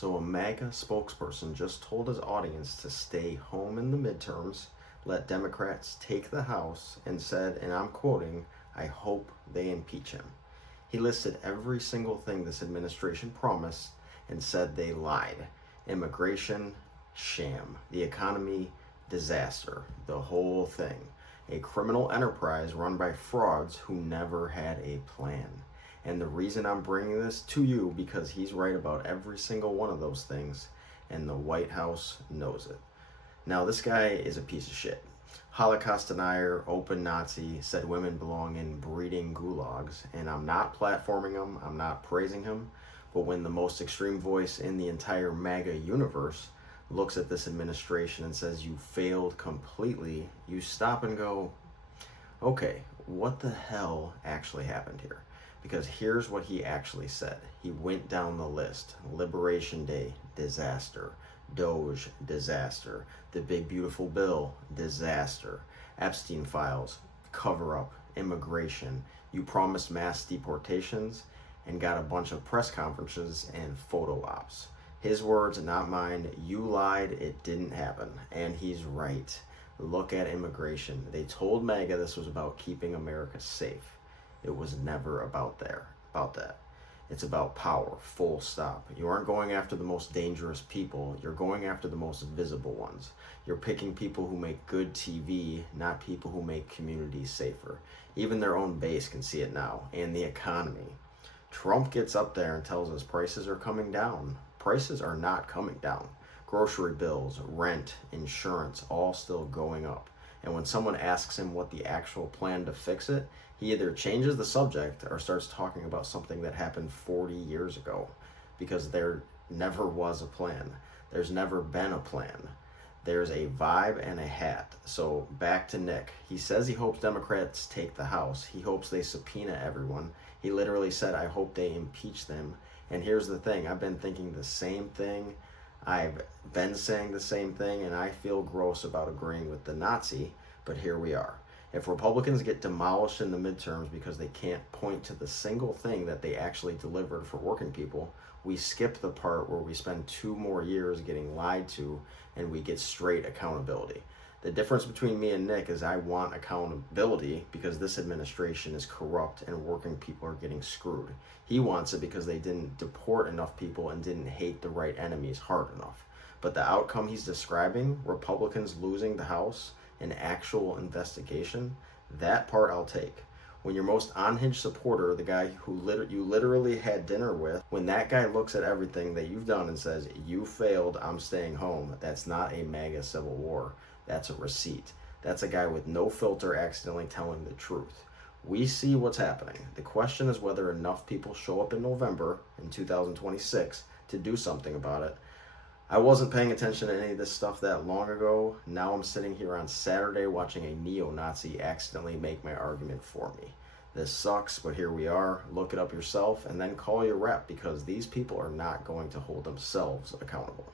So a MAGA spokesperson just told his audience to stay home in the midterms, let Democrats take the House, and said, and I'm quoting, "I hope they impeach him." He listed every single thing this administration promised and said they lied. Immigration, sham. The economy, disaster. The whole thing. A criminal enterprise run by frauds who never had a plan. And the reason I'm bringing this to you because he's right about every single one of those things, and the White House knows it. Now, this guy is a piece of shit. Holocaust denier, open Nazi, said women belong in breeding gulags, and I'm not platforming him, I'm not praising him, but when the most extreme voice in the entire MAGA universe looks at this administration and says you failed completely, you stop and go, okay, what the hell actually happened here? Because here's what he actually said. He went down the list. Liberation Day, disaster. Doge, disaster. The Big Beautiful Bill, disaster. Epstein files, cover up, immigration. You promised mass deportations and got a bunch of press conferences and photo ops. His words, not mine. You lied, it didn't happen. And he's right. Look at immigration. They told MAGA this was about keeping America safe. It was never about that. It's about power, full stop. You aren't going after the most dangerous people. You're going after the most visible ones. You're picking people who make good TV, not people who make communities safer. Even their own base can see it now. And the economy. Trump gets up there and tells us prices are coming down. Prices are not coming down. Grocery bills, rent, insurance, all still going up. And when someone asks him what the actual plan to fix it, he either changes the subject or starts talking about something that happened 40 years ago, because there never was a plan. There's never been a plan. There's a vibe and a hat. So back to Nick. He says he hopes Democrats take the House. He hopes they subpoena everyone. He literally said, I hope they impeach them. And here's the thing. I've been thinking the same thing. I've been saying the same thing, and I feel gross about agreeing with the Nazi, but here we are. If Republicans get demolished in the midterms because they can't point to the single thing that they actually delivered for working people, we skip the part where we spend 2 more years getting lied to and we get straight accountability. The difference between me and Nick is I want accountability because this administration is corrupt and working people are getting screwed. He wants it because they didn't deport enough people and didn't hate the right enemies hard enough. But the outcome he's describing, Republicans losing the House, an actual investigation, that part I'll take. When your most unhinged supporter, the guy who you literally had dinner with, when that guy looks at everything that you've done and says, you failed, I'm staying home, that's not a MAGA civil war. That's a receipt. That's a guy with no filter accidentally telling the truth. We see what's happening. The question is whether enough people show up in November in 2026 to do something about it. I wasn't paying attention to any of this stuff that long ago. Now I'm sitting here on Saturday watching a neo-Nazi accidentally make my argument for me. This sucks, but here we are. Look it up yourself and then call your rep, because these people are not going to hold themselves accountable.